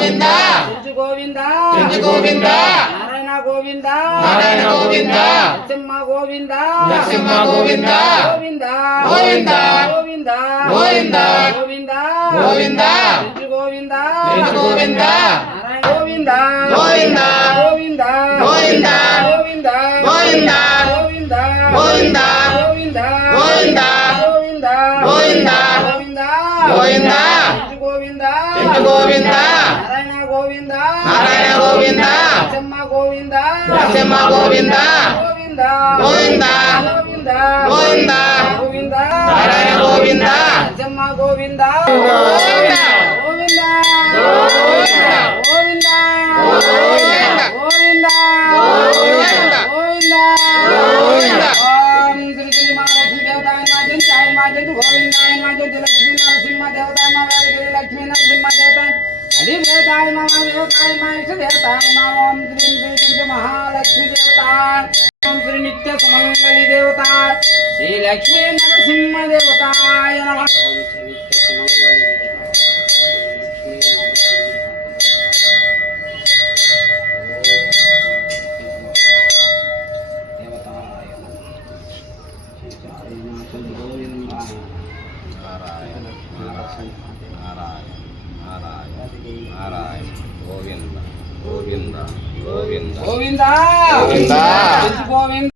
గోవింద శ్రీ గోవింద శ్రీ గోవింద నారాయణ గోవింద నారాయణ గోవింద నరసింహ గోవింద నరసింహ గోవింద గోవింద గోవింద గోవింద గోవింద గోవింద గోవింద శ్రీ గోవింద శ్రీ గోవింద నారాయణ గోవింద గోవింద గోవింద గోవింద గోవింద గోవింద గోవింద గోవింద గోవింద గోవింద గోవింద గోవింద గోవింద గోవింద శ్రీ గోవింద శ్రీ గోవింద నారాయణ గోవింద నారాయణ గోవింద నరసింహ గోవింద నరసింహ గోవింద గోవింద గోవింద గోవింద గోవింద గోవింద నారాయణ గోవింద నరసింహ గోవింద గోవింద గోవింద గోవింద గోవింద గోవింద గోవింద గోవింద గోవింద గోవింద ఓం శ్రీ శ్రీ మహాలక్ష్మి దేవతాయ నమః జయ మాజదు గోవిందాయ నమః లక్ష్మీ నరసింహ దేవతాయ నమః లక్ష్మీ నరసింహ దేవతాయ హరి దేవతాయ నమః దేవతాయ నమః ఇష్ట దేవతాయ నమః ఓం శ్రీ శ్రీ మహాలక్ష్మి దేవతాయ ఓం శ్రీ నిత్య సుమంగళి దేవతాయ శ్రీ లక్ష్మీ నరసింహ దేవతాయ నమః ఓం శ్రీ నిత్య సుమంగళి గోవింద గోవింద గోవింద గోవింద గోవింద